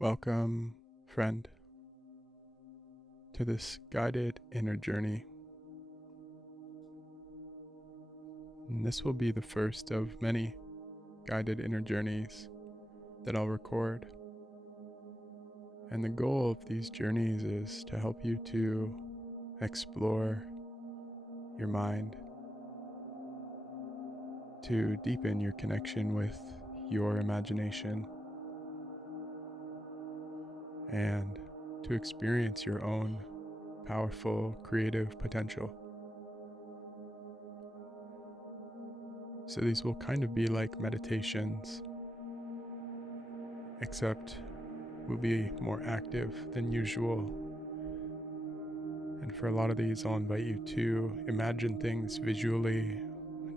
Welcome, friend, to this guided inner journey. And this will be the first of many guided inner journeys that I'll record. And the goal of these journeys is to help you to explore your mind, to deepen your connection with your imagination, and to experience your own powerful creative potential. So these will kind of be like meditations, except we'll be more active than usual. And for a lot of these, I'll invite you to imagine things visually,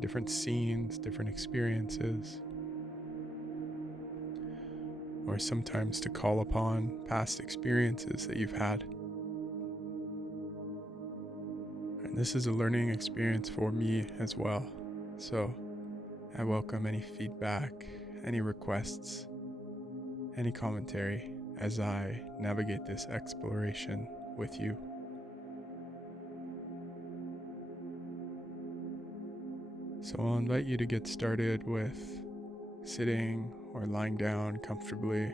different scenes, different experiences, or sometimes to call upon past experiences that you've had. And this is a learning experience for me as well. So I welcome any feedback, any requests, any commentary as I navigate this exploration with you. So I'll invite you to get started with sitting or lying down comfortably.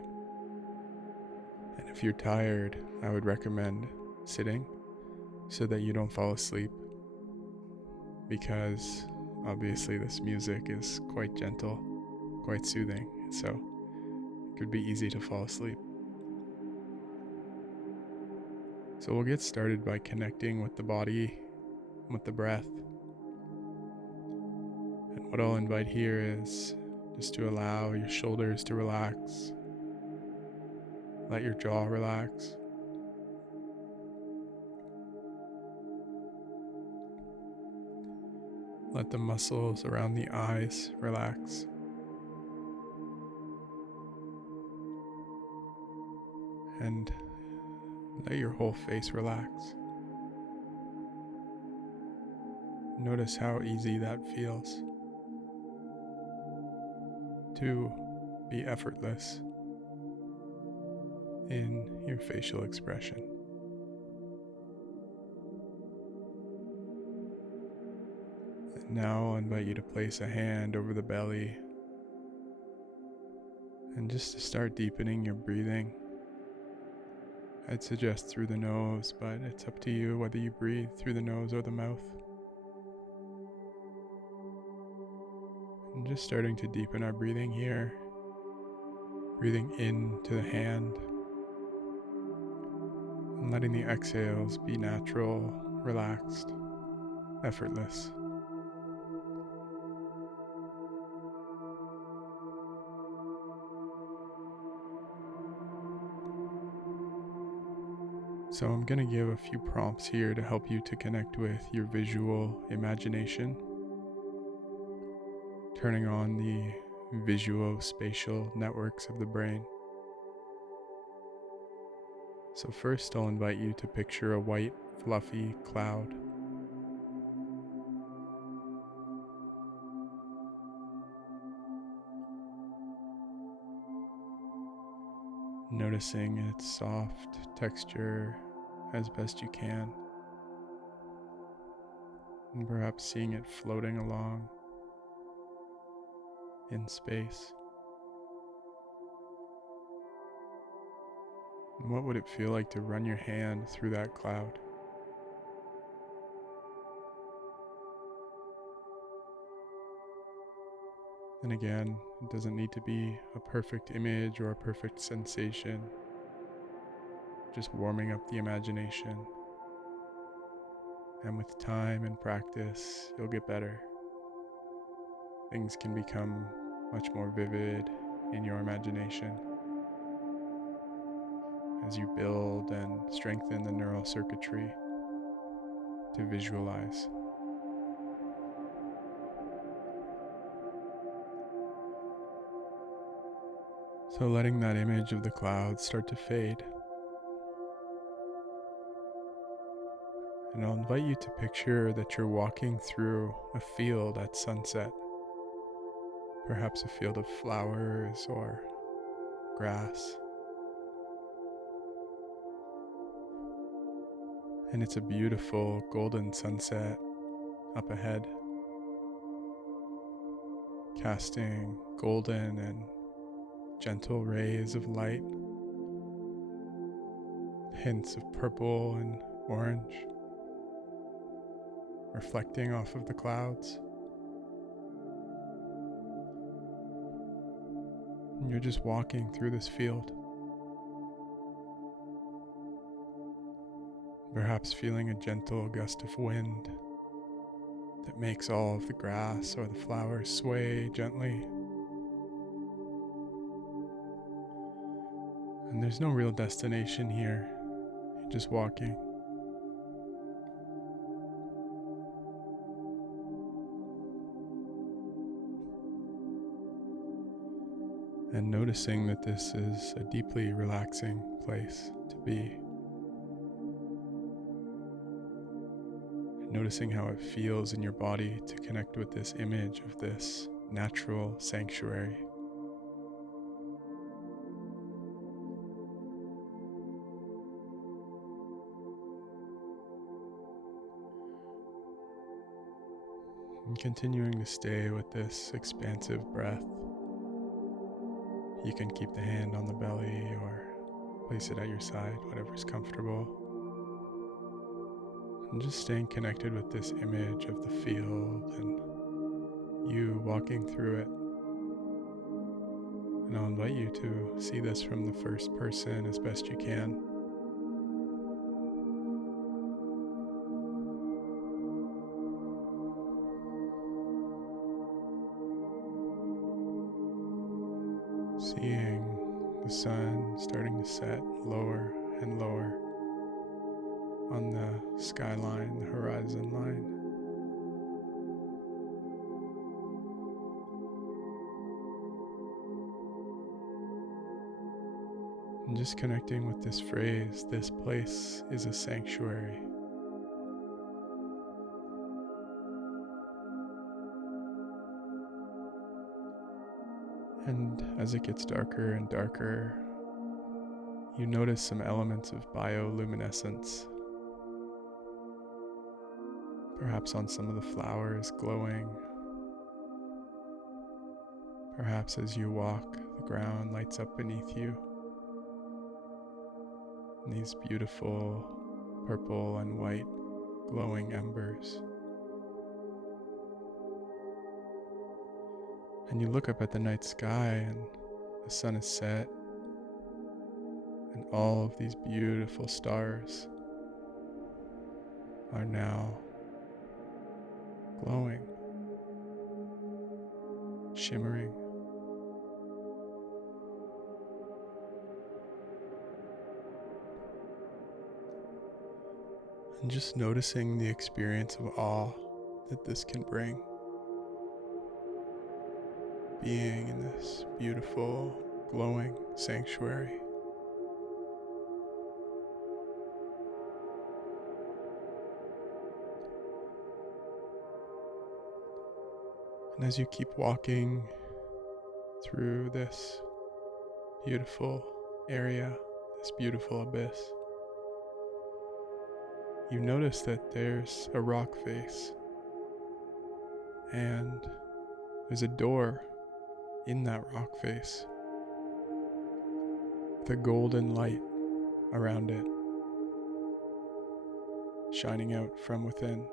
And if you're tired, I would recommend sitting so that you don't fall asleep, because obviously this music is quite gentle, quite soothing, so it could be easy to fall asleep. So we'll get started by connecting with the body, with the breath. And what I'll invite here is just to allow your shoulders to relax. Let your jaw relax. Let the muscles around the eyes relax. And let your whole face relax. Notice how easy that feels to be effortless in your facial expression. And now I'll invite you to place a hand over the belly and just to start deepening your breathing. I'd suggest through the nose, but it's up to you whether you breathe through the nose or the mouth. And just starting to deepen our breathing here, breathing into the hand, and letting the exhales be natural, relaxed, effortless. So I'm going to give a few prompts here to help you to connect with your visual imagination, turning on the visuospatial networks of the brain. So first I'll invite you to picture a white, fluffy cloud. Noticing its soft texture as best you can, and perhaps seeing it floating along in space. And what would it feel like to run your hand through that cloud? And again, it doesn't need to be a perfect image or a perfect sensation, just warming up the imagination. And with time and practice, you'll get better. Things can become much more vivid in your imagination as you build and strengthen the neural circuitry to visualize. So letting that image of the clouds start to fade. And I'll invite you to picture that you're walking through a field at sunset. Perhaps a field of flowers or grass. And it's a beautiful golden sunset up ahead, casting golden and gentle rays of light, hints of purple and orange, reflecting off of the clouds. And you're just walking through this field, perhaps feeling a gentle gust of wind that makes all of the grass or the flowers sway gently. And there's no real destination here, you're just walking. And noticing that this is a deeply relaxing place to be. Noticing how it feels in your body to connect with this image of this natural sanctuary. And continuing to stay with this expansive breath. You can keep the hand on the belly or place it at your side, whatever's comfortable. And just staying connected with this image of the field and you walking through it. And I'll invite you to see this from the first person as best you can. Seeing the sun starting to set lower and lower on the skyline, the horizon line. And just connecting with this phrase, this place is a sanctuary. And as it gets darker and darker, you notice some elements of bioluminescence. Perhaps on some of the flowers glowing. Perhaps as you walk, the ground lights up beneath you. And these beautiful purple and white glowing embers. And you look up at the night sky and the sun is set. And all of these beautiful stars are now glowing, shimmering. And just noticing the experience of awe that this can bring. Being in this beautiful, glowing sanctuary. And as you keep walking through this beautiful area, this beautiful abyss, you notice that there's a rock face and there's a door in that rock face with a golden light around it, shining out from within.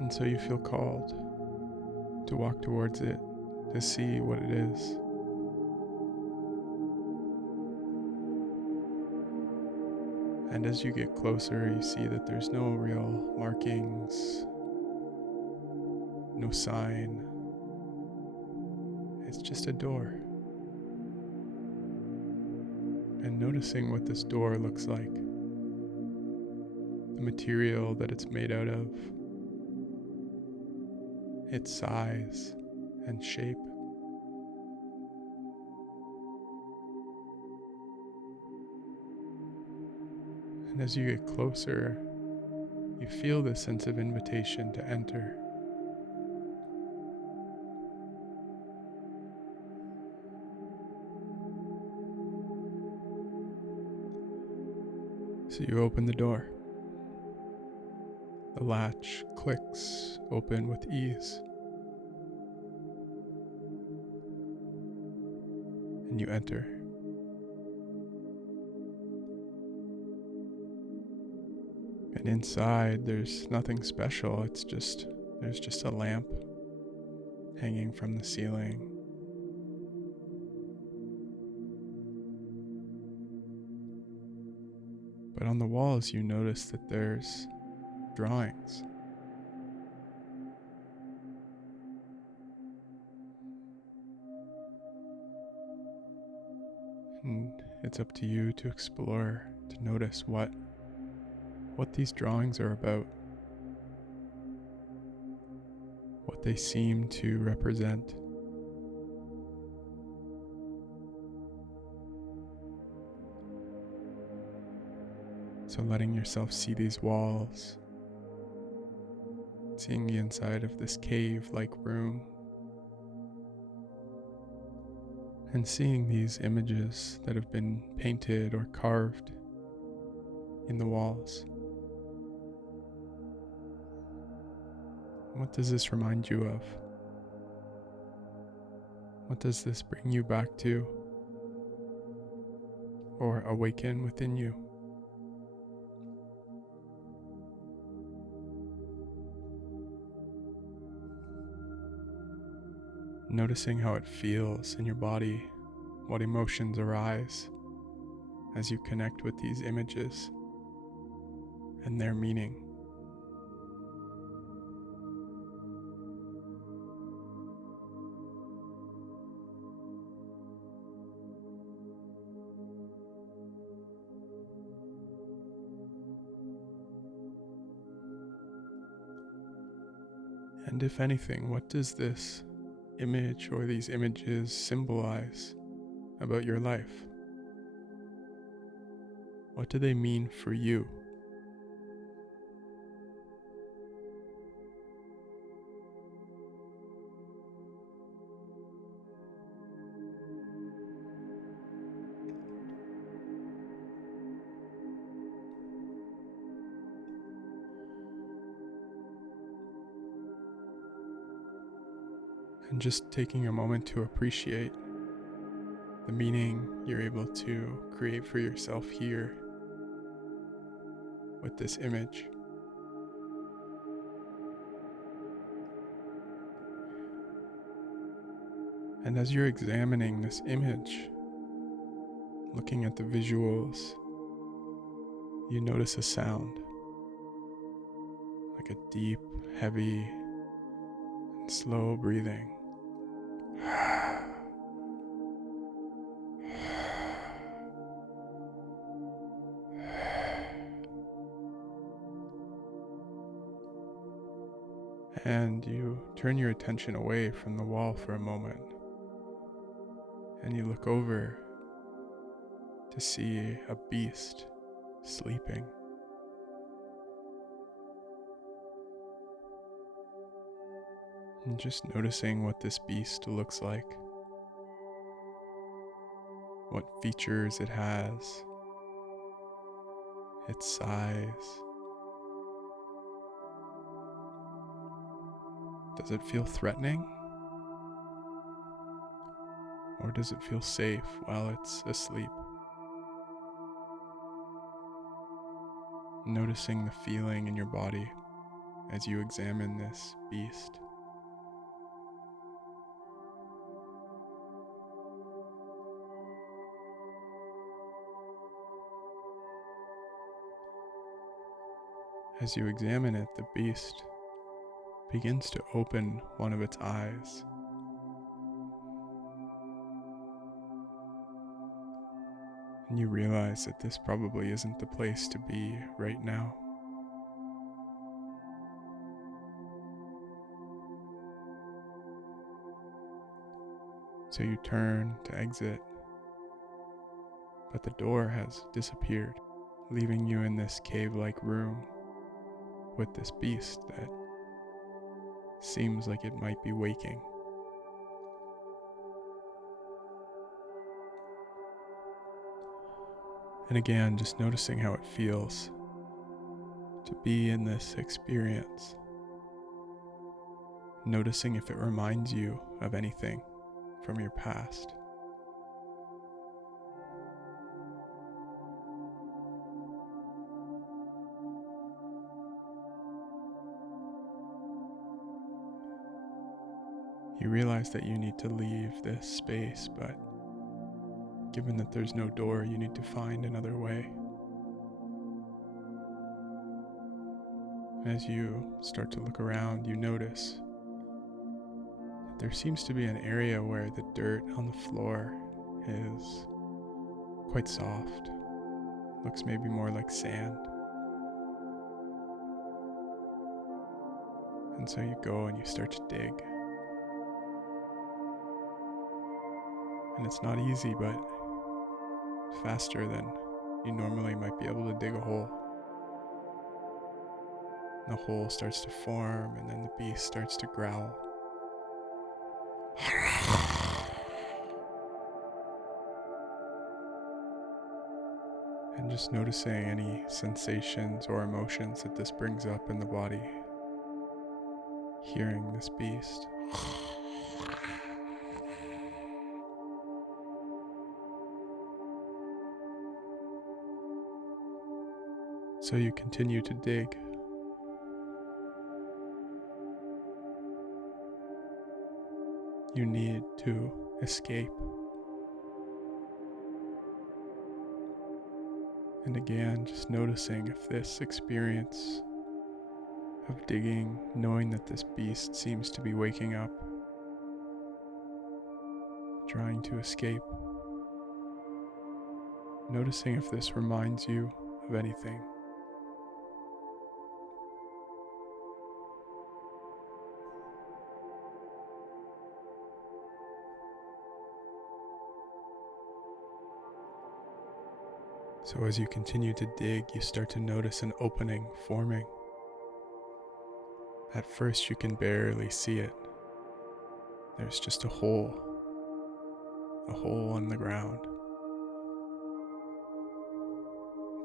And so you feel called to walk towards it, to see what it is. And as you get closer, you see that there's no real markings, no sign. It's just a door. And noticing what this door looks like, the material that it's made out of, its size and shape. And as you get closer, you feel this sense of invitation to enter. So you open the door. The latch clicks open with ease, and you enter. And inside, there's nothing special. There's just a lamp hanging from the ceiling. But on the walls, you notice that there's drawings. And it's up to you to explore, to notice what these drawings are about, what they seem to represent. So letting yourself see these walls, seeing the inside of this cave-like room, and seeing these images that have been painted or carved in the walls. What does this remind you of? What does this bring you back to, or awaken within you? Noticing how it feels in your body, what emotions arise as you connect with these images and their meaning. And if anything, what does this image or these images symbolize about your life? What do they mean for you? And just taking a moment to appreciate the meaning you're able to create for yourself here with this image. And as you're examining this image, looking at the visuals, you notice a sound, like a deep, heavy, and slow breathing. And you turn your attention away from the wall for a moment, and you look over to see a beast sleeping. And just noticing what this beast looks like, what features it has, its size. Does it feel threatening? Or does it feel safe while it's asleep? Noticing the feeling in your body as you examine this beast. As you examine it, the beast begins to open one of its eyes. And you realize that this probably isn't the place to be right now. So you turn to exit, but the door has disappeared, leaving you in this cave-like room with this beast that seems like it might be waking. And again, just noticing how it feels to be in this experience. Noticing if it reminds you of anything from your past. You realize that you need to leave this space, but given that there's no door, you need to find another way. As you start to look around, you notice that there seems to be an area where the dirt on the floor is quite soft. Looks maybe more like sand. And so you go and you start to dig. And it's not easy, but faster than you normally might be able to dig a hole. The hole starts to form, and then the beast starts to growl. And just noticing any sensations or emotions that this brings up in the body. Hearing this beast. So you continue to dig. You need to escape. And again, just noticing if this experience of digging, knowing that this beast seems to be waking up, trying to escape. Noticing if this reminds you of anything. So as you continue to dig, you start to notice an opening forming. At first you can barely see it. There's just a hole in the ground.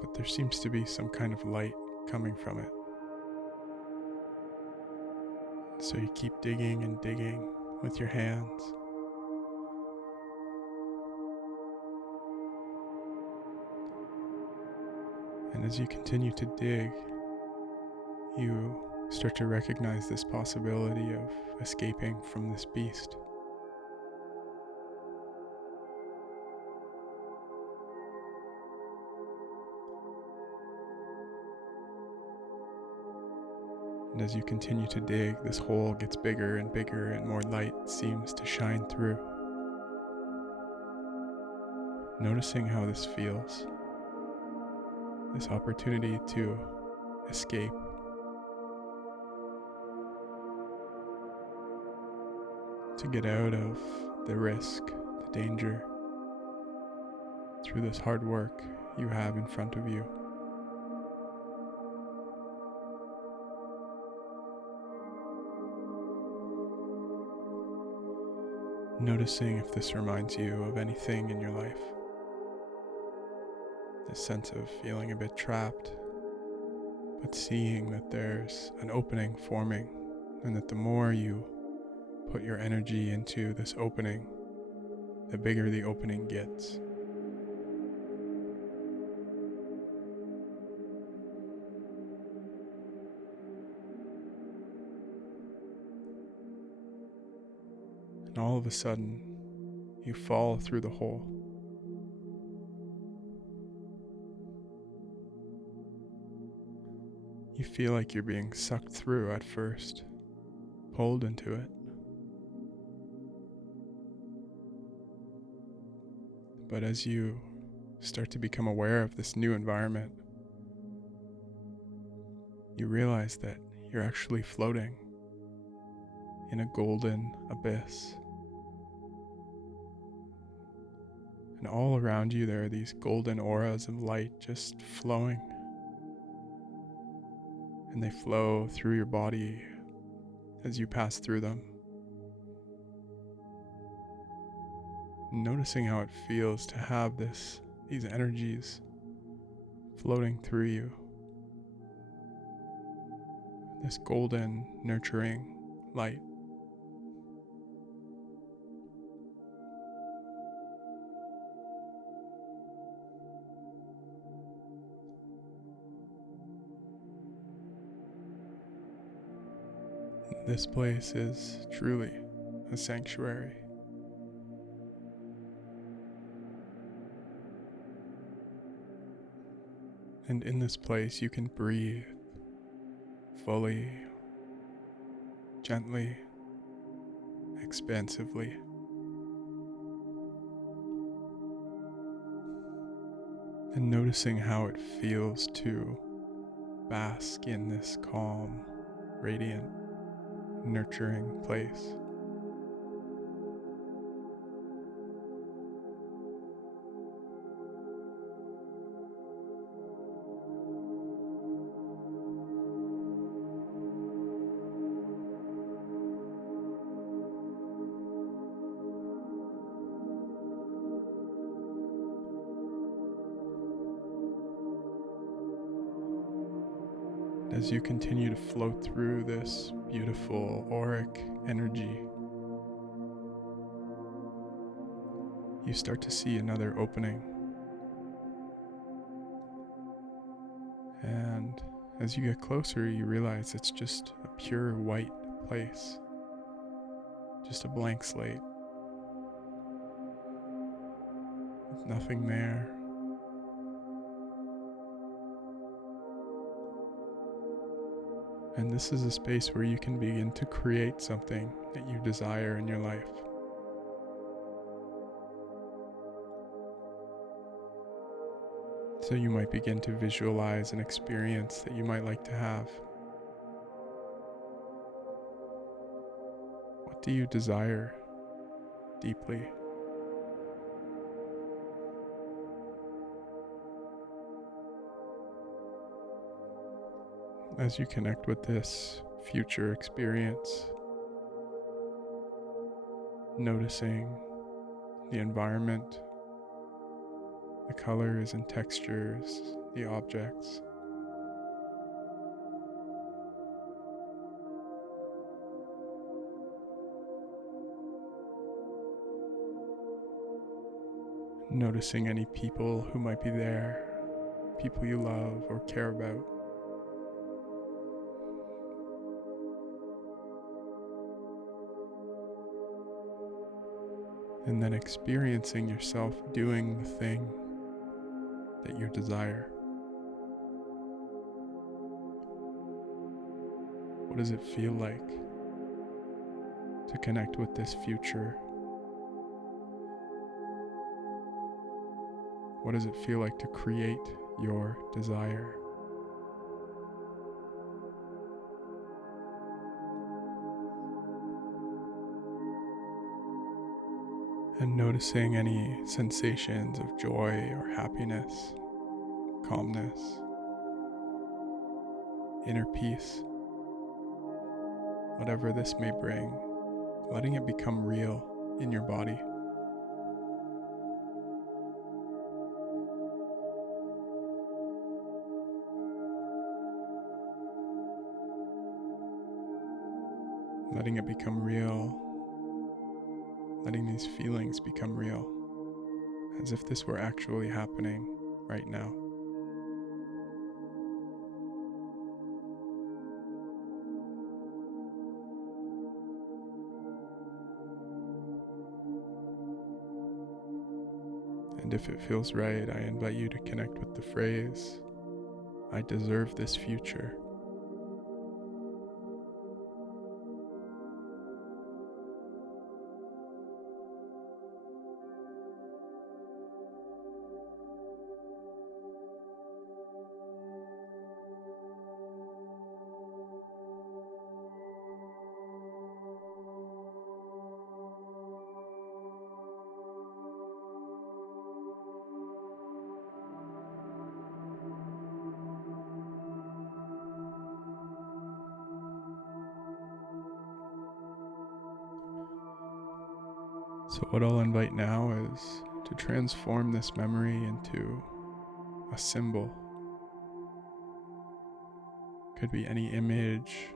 But there seems to be some kind of light coming from it. So you keep digging and digging with your hands. And as you continue to dig, you start to recognize this possibility of escaping from this beast. And as you continue to dig, this hole gets bigger and bigger, and more light seems to shine through. Noticing how this feels. This opportunity to escape. To get out of the risk, the danger, through this hard work you have in front of you. Noticing if this reminds you of anything in your life. This sense of feeling a bit trapped, but seeing that there's an opening forming, and that the more you put your energy into this opening, the bigger the opening gets. And all of a sudden, you fall through the hole. You feel like you're being sucked through at first, pulled into it. But as you start to become aware of this new environment, you realize that you're actually floating in a golden abyss. And all around you there are these golden auras of light just flowing. And they flow through your body as you pass through them. Noticing how it feels to have these energies floating through you. This golden, nurturing light. This place is truly a sanctuary. And in this place you can breathe fully, gently, expansively. And noticing how it feels to bask in this calm, radiant, nurturing place. As you continue to float through this beautiful auric energy, you start to see another opening. And as you get closer, you realize it's just a pure white place, just a blank slate, with nothing there. And this is a space where you can begin to create something that you desire in your life. So you might begin to visualize an experience that you might like to have. What do you desire deeply? As you connect with this future experience, noticing the environment, the colors and textures, the objects. Noticing any people who might be there, people you love or care about. And then experiencing yourself doing the thing that you desire. What does it feel like to connect with this future? What does it feel like to create your desire? And noticing any sensations of joy or happiness, calmness, inner peace, whatever this may bring, letting it become real in your body. Letting it become real, letting these feelings become real, as if this were actually happening right now. And if it feels right, I invite you to connect with the phrase, "I deserve this future." So what I'll invite now is to transform this memory into a symbol Could be any image,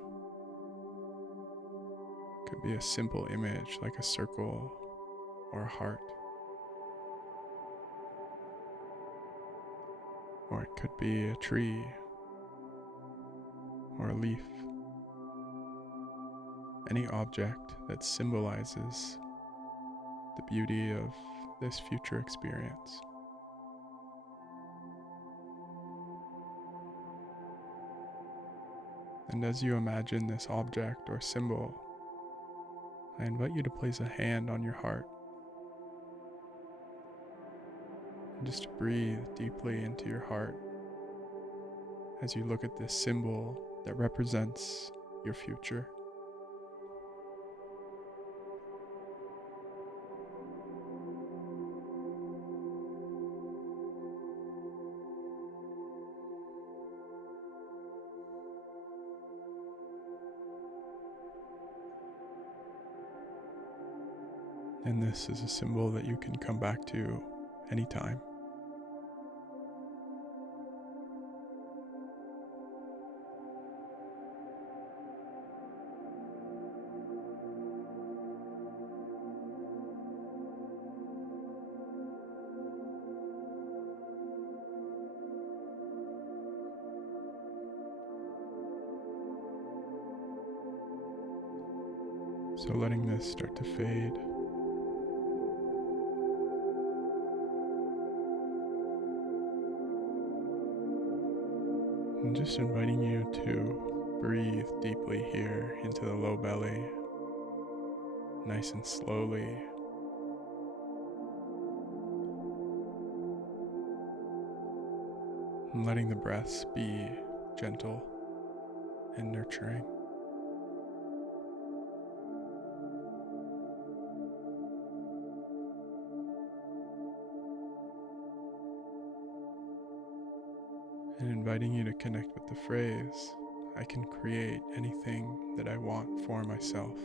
could be a simple image like a circle or a heart. Or it could be a tree or a leaf. Any object that symbolizes the beauty of this future experience. And as you imagine this object or symbol, I invite you to place a hand on your heart and just breathe deeply into your heart as you look at this symbol that represents your future. And this is a symbol that you can come back to anytime. So letting this start to fade. And just inviting you to breathe deeply here into the low belly, nice and slowly. And letting the breaths be gentle and nurturing. And inviting you to connect with the phrase, I can create anything that I want for myself.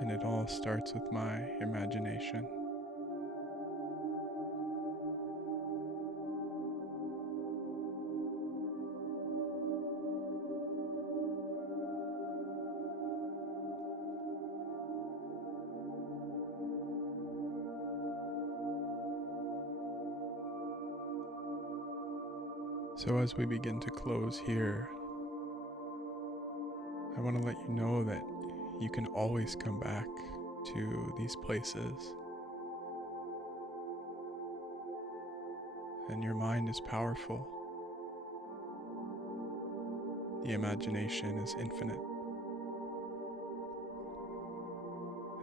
And it all starts with my imagination. So as we begin to close here, I want to let you know that you can always come back to these places. And your mind is powerful. The imagination is infinite.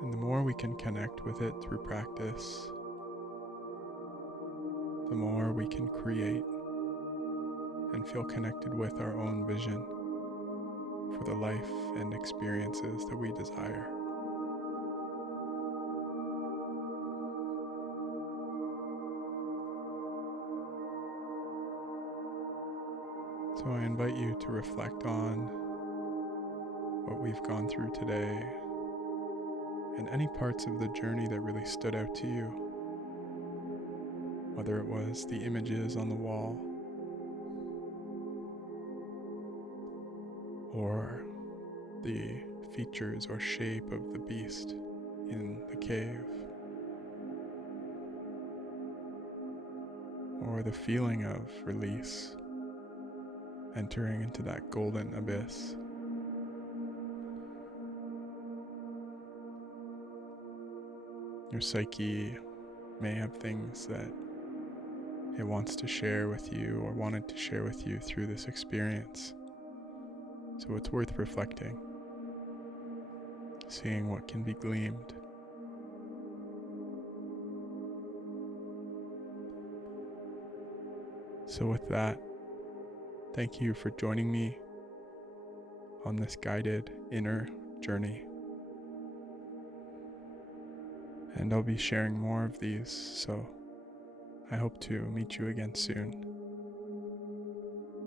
And the more we can connect with it through practice, the more we can create and feel connected with our own vision for the life and experiences that we desire. So I invite you to reflect on what we've gone through today and any parts of the journey that really stood out to you, whether it was the images on the wall or the features or shape of the beast in the cave, or the feeling of release, entering into that golden abyss. Your psyche may have things that it wants to share with you or wanted to share with you through this experience. So it's worth reflecting, seeing what can be gleaned. So with that, thank you for joining me on this guided inner journey. And I'll be sharing more of these, so I hope to meet you again soon.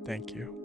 Thank you.